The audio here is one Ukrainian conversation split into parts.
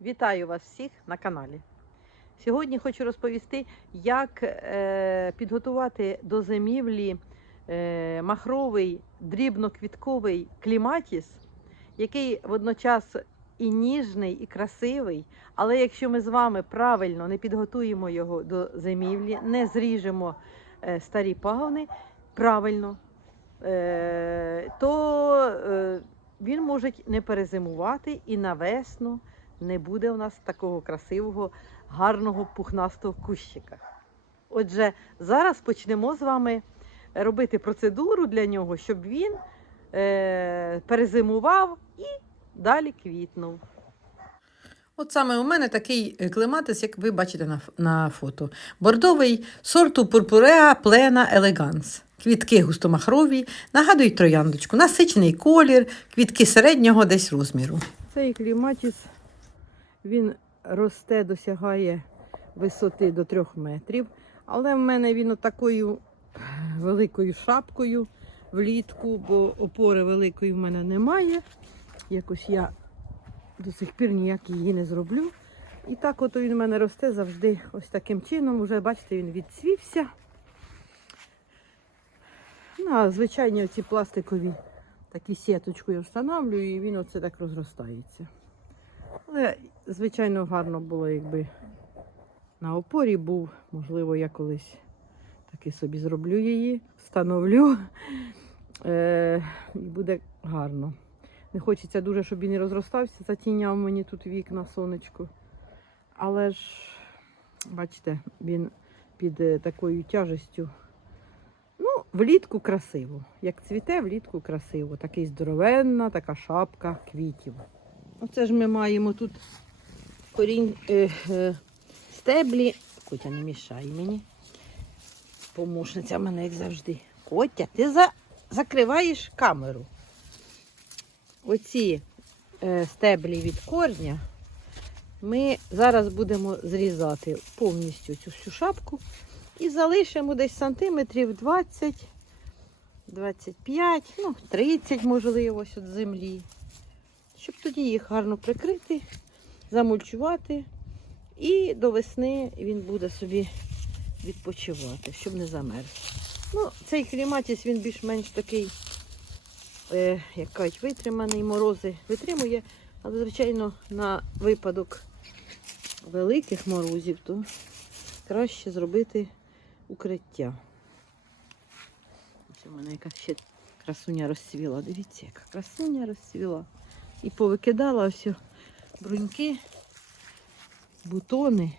Вітаю вас всіх на каналі. Сьогодні хочу розповісти, як е, підготувати до зимівлі е, махровий дрібноквітковий кліматіс, який водночас і ніжний, і красивий. Але якщо ми з вами правильно не підготуємо його до зимівлі, не зріжемо е, старі пагони правильно, е, то е, він може не перезимувати і на весну не буде у нас такого красивого, гарного пухнастого кущика. Отже, зараз почнемо з вами робити процедуру для нього, щоб він е, перезимував і далі квітнув. От саме у мене такий е, клематис, як ви бачите на, на фото. Бордовий сорту Пурпуреа Плена Елеганс. Квітки густомахрові, нагадують трояндочку, насичений колір, квітки середнього десь розміру. Цей кліматіс він росте, досягає висоти до трьох метрів. Але в мене він отакою великою шапкою влітку, бо опори великої в мене немає. Якось я до сих пір ніяк її не зроблю. І так от він в мене росте завжди ось таким чином. Уже бачите, він відцвівся. На звичайні оці пластикові такі сіточку я встановлюю, і він оце так розростається. Але, звичайно, гарно було, якби на опорі був. Можливо, я колись таки собі зроблю її, встановлю. Е, і буде гарно. Не хочеться дуже, щоб він і розростався, затіняв мені тут вікна сонечко. Але ж, бачите, він під е, такою тяжестю. Ну, влітку красиво. Як цвіте, влітку красиво. Такий здоровенна, така шапка квітів. Оце ж ми маємо тут корінь е, е, стеблі. Котя не мішає мені. Помощниця в мене, як завжди. Котя, ти за... закриваєш камеру. Оці е, стеблі від корня ми зараз будемо зрізати повністю цю всю шапку і залишимо десь сантиметрів 20, 25, ну 30, можливо, ось від землі. Щоб тоді їх гарно прикрити, замульчувати. І до весни він буде собі відпочивати, щоб не замерз. Ну, цей кліматіс він більш-менш такий, е, як кажуть, витриманий, морози витримує, але, звичайно, на випадок великих морозів, то краще зробити укриття. Ось у мене яка ще красуня розцвіла. Дивіться, яка красуня розцвіла. І повикидала ось бруньки, бутони.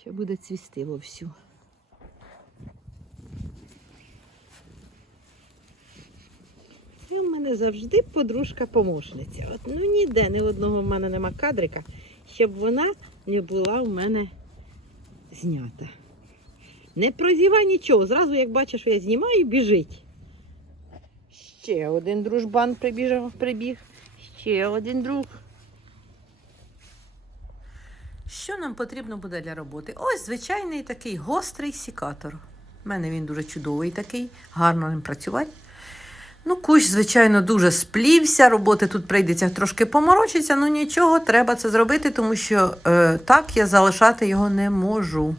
Ще буде цвісти вовсю. Це в мене завжди подружка-помощниця. От ну ніде, ні одного в мене нема кадрика, щоб вона не була в мене знята. Не прозівай нічого. Зразу, як бачиш, що я знімаю, біжить. Ще один дружбан прибіжав, прибіг. Ще один друг. Що нам потрібно буде для роботи? Ось звичайний такий гострий сікатор. У мене він дуже чудовий такий, гарно ним працювати. Ну, кущ, звичайно, дуже сплівся. Роботи тут прийдеться трошки поморочитися, ну нічого, треба це зробити, тому що е, так я залишати його не можу.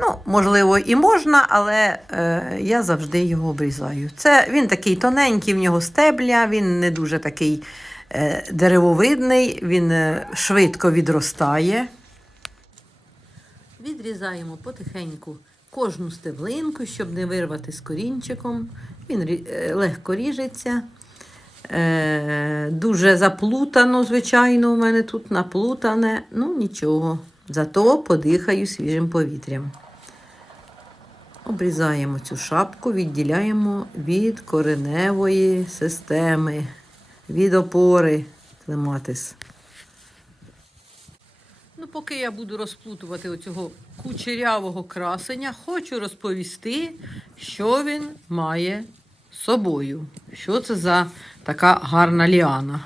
Ну, можливо, і можна, але е, я завжди його обрізаю. Це він такий тоненький, в нього стебля, він не дуже такий е, деревовидний, він е, швидко відростає. Відрізаємо потихеньку кожну стеблинку, щоб не вирвати з корінчиком. Він е, легко ріжеться. Е, дуже заплутано, звичайно, у мене тут наплутане. Ну, нічого. Зато подихаю свіжим повітрям. Обрізаємо цю шапку, відділяємо від кореневої системи, від опори клематис. Ну, поки я буду розплутувати оцього кучерявого красення, хочу розповісти, що він має собою. Що це за така гарна ліана.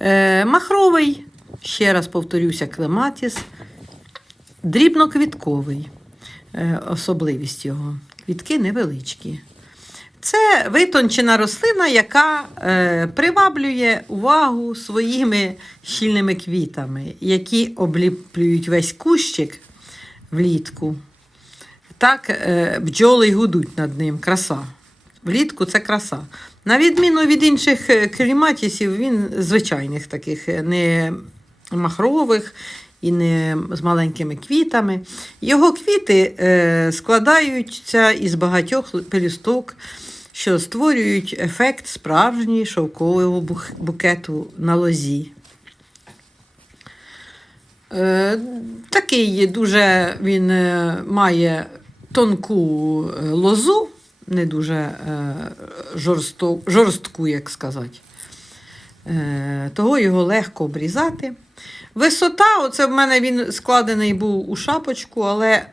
Е, махровий, ще раз повторюся, клематіс, дрібноквітковий. Е, особливість його. Квітки невеличкі. Це витончена рослина, яка е, приваблює увагу своїми щільними квітами, які обліплюють весь кущик влітку. Так е, бджоли й гудуть над ним. Краса. Влітку це краса. На відміну від інших кліматісів, він звичайних таких, не махрових і не з маленькими квітами. Його квіти е, складаються із багатьох пелюсток, що створюють ефект справжнього шовкового букету на лозі. Е, такий дуже він е, має тонку лозу, не дуже жорсто, жорстку, як сказати. Того його легко обрізати. Висота, оце в мене він складений був у шапочку, але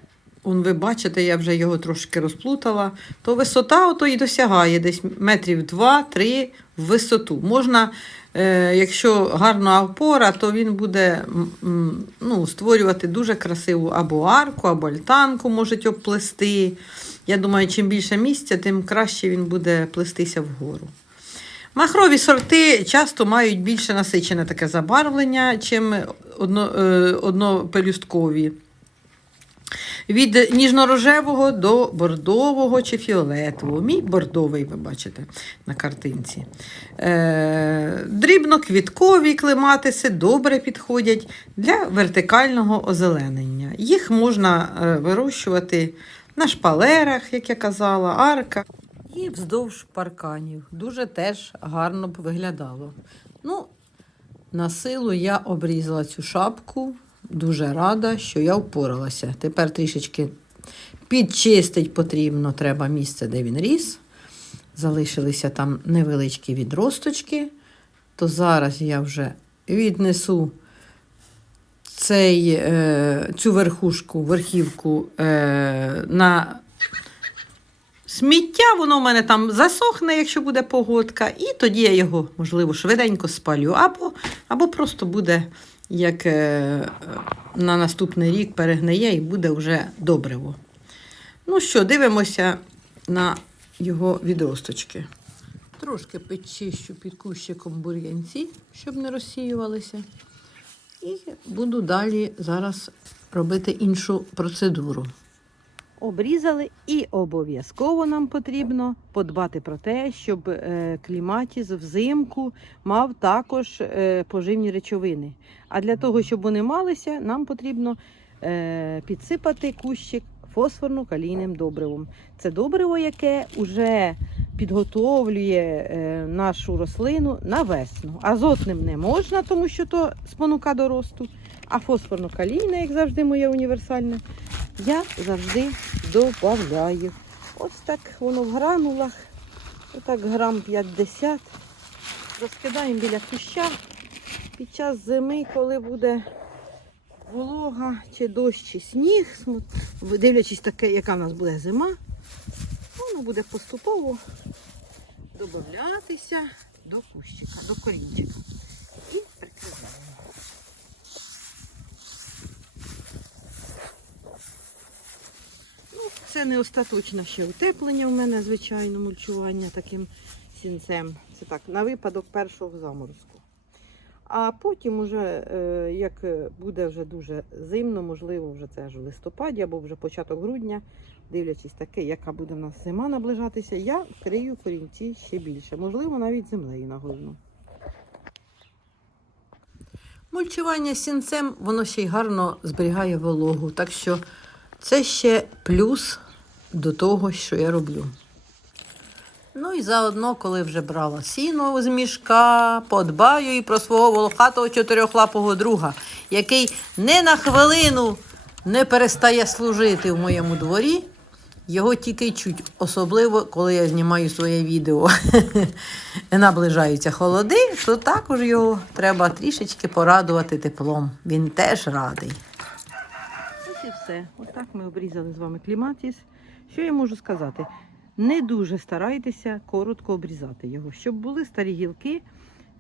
он, ви бачите, я вже його трошки розплутала. То висота ото і досягає десь метрів 2-3 в висоту. Можна, е, якщо гарна опора, то він буде ну, створювати дуже красиву або арку, або альтанку можуть обплести. Я думаю, чим більше місця, тим краще він буде плестися вгору. Махрові сорти часто мають більше насичене таке забарвлення, чим одно, е, однопелюсткові. Від ніжно-рожевого до бордового чи фіолетового. Мій бордовий, ви бачите на картинці. Е, дрібноквіткові клематиси добре підходять для вертикального озеленення. Їх можна е, вирощувати на шпалерах, як я казала, арках. І вздовж парканів. Дуже теж гарно б виглядало. Ну, на силу я обрізала цю шапку. Дуже рада, що я впоралася. Тепер трішечки підчистить потрібно, треба місце, де він ріс. Залишилися там невеличкі відросточки. То зараз я вже віднесу цей, е, цю верхушку, верхівку е, на сміття, воно в мене там засохне, якщо буде погодка, і тоді я його, можливо, швиденько спалю, або, або просто буде як е, на наступний рік перегниє і буде вже добриво. Ну що, дивимося на його відросточки. Трошки підчищу під кущиком бур'янці, щоб не розсіювалися. І буду далі зараз робити іншу процедуру. Обрізали і обов'язково нам потрібно подбати про те, щоб е, кліматіс взимку мав також е, поживні речовини. А для того, щоб вони малися, нам потрібно е, підсипати кущик фосфорно-калійним добривом. Це добриво, яке вже підготовлює нашу рослину на весну. Азотним не можна, тому що то спонука до росту. А фосфорно-калійне, як завжди, моє універсальне, я завжди додаю. Ось так воно в гранулах. Отак грам 50. Розкидаємо біля куща. Під час зими, коли буде волога, чи дощ, чи сніг, дивлячись таке, яка в нас буде зима, воно буде поступово додатися до кущика, до корінчика. І прикриваємо. Ну, це не остаточне ще утеплення в мене, звичайно, мульчування таким сінцем. Це так, на випадок першого заморозку. А потім, уже, е, як буде вже дуже зимно, можливо, вже це ж в листопаді або вже початок грудня, дивлячись таке, яка буде в нас зима наближатися, я вкрию корінці ще більше. Можливо, навіть землею наглину. Мульчування сінцем, воно ще й гарно зберігає вологу. Так що це ще плюс до того, що я роблю. Ну і заодно, коли вже брала сіно з мішка, подбаю і про свого волохатого чотирьохлапого друга, який не на хвилину не перестає служити в моєму дворі. Його тільки чуть, особливо, коли я знімаю своє відео. Наближаються холоди, то також його треба трішечки порадувати теплом. Він теж радий. Ось і все. Отак ми обрізали з вами кліматіс. Що я можу сказати? Не дуже старайтеся коротко обрізати його, щоб були старі гілки.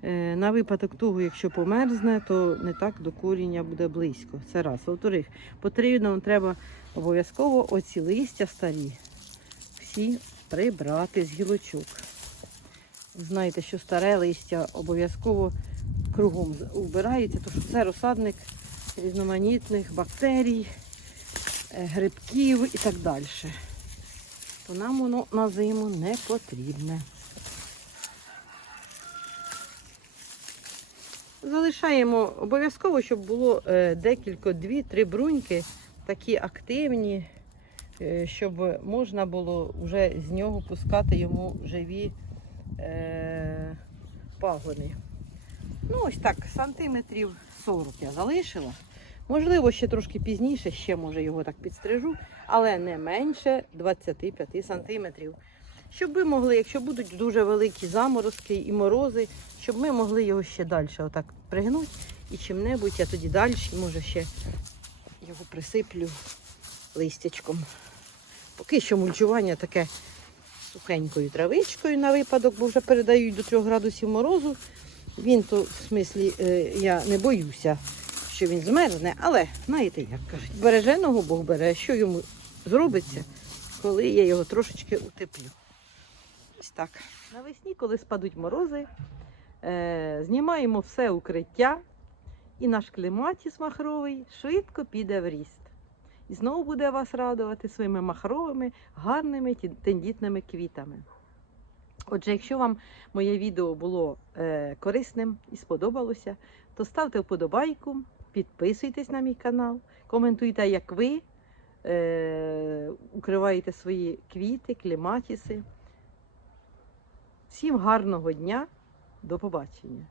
Е, На випадок того, якщо померзне, то не так до коріння буде близько. Це раз. Во-вторых, потрібно вам треба обов'язково оці листя старі всі прибрати з гілочок. Знаєте, що старе листя обов'язково кругом вбирається, тому що це розсадник різноманітних бактерій, е, грибків і так далі. То нам воно на зиму не потрібне. Залишаємо обов'язково, щоб було е, декілька, дві-три бруньки, такі активні, е, щоб можна було вже з нього пускати йому живі е, пагони. Ну, ось так, сантиметрів 40 я залишила. Можливо, ще трошки пізніше, ще може його так підстрижу, але не менше 25 сантиметрів. Щоб ви могли, якщо будуть дуже великі заморозки і морози, щоб ми могли його ще далі отак пригнути і чим-небудь, я тоді далі, може, ще його присиплю листячком. Поки що мульчування таке сухенькою травичкою на випадок, бо вже передають до 3 градусів морозу. Він то в смислі е, я не боюся, що він змерзне, але знаєте, як кажуть, береженого Бог бере, що йому зробиться, коли я його трошечки утеплю. Ось так. Навесні, коли спадуть морози, е, знімаємо все укриття, і наш клематіс махровий швидко піде в ріст. І знову буде вас радувати своїми махровими, гарними тендітними квітами. Отже, якщо вам моє відео було е, корисним і сподобалося, то ставте вподобайку, підписуйтесь на мій канал, коментуйте, як ви е, укриваєте свої квіти, кліматіси. Всім гарного дня, до побачення!